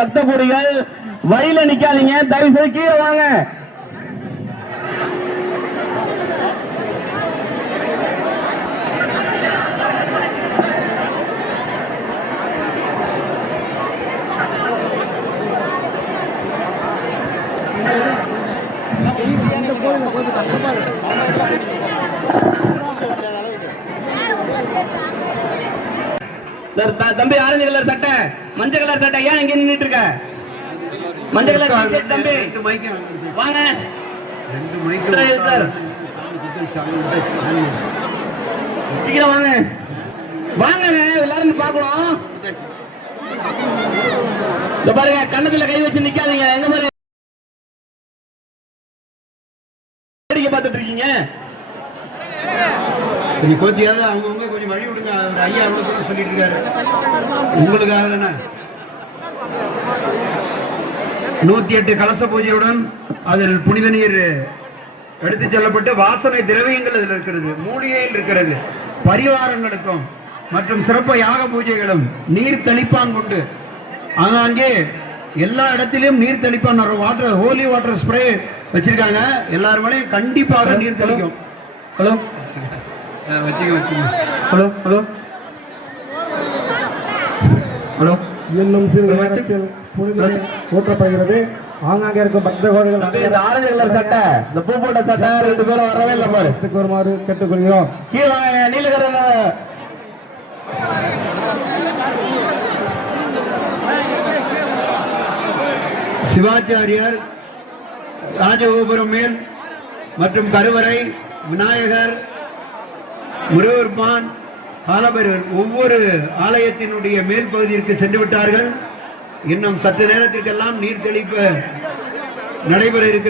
பக்த வழியில நிக்காதீங்க. தயவு செய்து கீழே வாங்க. போயிட்டு கஷ்டமா இருக்கு. தம்பி ஆரஞ்சு கலர் சட்டை. மஞ்சள் கலர் சட்டை. ஏன் இங்க நின்னுட்டு இருக்க? மஞ்சள் கலர் தம்பி. வாங்க. Sir, sir? சீக்கிரம் வாங்க. வாங்க எல்லாரும் பார்க்கலாம். இந்த பாருங்க கண்ணத்துல கை வச்சு நிக்காதீங்க. எங்க மாதிரி பார்த்துட்டு இருக்கீங்க. கொஞ்சம் கோச்சியாவது அவங்கவுங்க கொஞ்சம் வழி விடுங்க. அந்த ஐயா அவ்வளோ சொல்ல சொல்லிட்டு இருக்காரு உங்களுக்காக தானே? நூத்தி எட்டு கலச பூஜையுடன் அதில் புனித நீர் எடுத்து செல்லப்பட்டு வாசனை திரவியங்கள் அதில் இருக்கிறது. மூலிகையில் இருக்கிறது. பரிவாரங்களுக்கும் மற்றும் சிறப்பு யாக பூஜைகளும் நீர் தெளிப்பான் கொண்டு. அங்கே எல்லா இடத்திலும் நீர் தெளிப்பான். வாட்டர் ஹோலி வாட்டர் ஸ்ப்ரே வச்சிருக்காங்க. எல்லாருமே கண்டிப்பாக நீர் தெளிக்கும். ஹலோ? Hello hello. ஹலோ. இன்னும் சிறிது நேரத்தில் புனித ஊற்றப்படுகிறது. ஆங்காங்கே இருக்கும் பக்த தம்பி, இந்த ஆரஞ்சு கலர் சட்டை இந்த பூ போட்ட சட்டை ரெண்டு பேரும் வரவே இல்லை பாரு. வருமாறு கேட்டுக்கொள்கிறோம். கீழே வாங்க நீலகரன் சிவாச்சாரியார் ராஜகோபுரம் மேல் மற்றும் கருவறை விநாயகர் முருகர்பான் காலபைரவர் ஒவ்வொரு ஆலயத்தினுடைய மேல் பகுதியிற்கு சென்று விட்டார்கள். இன்னும் சற்று நேரத்திற்கெல்லாம் நீர் தெளிப்பு நடைபெற இருக்கிறது.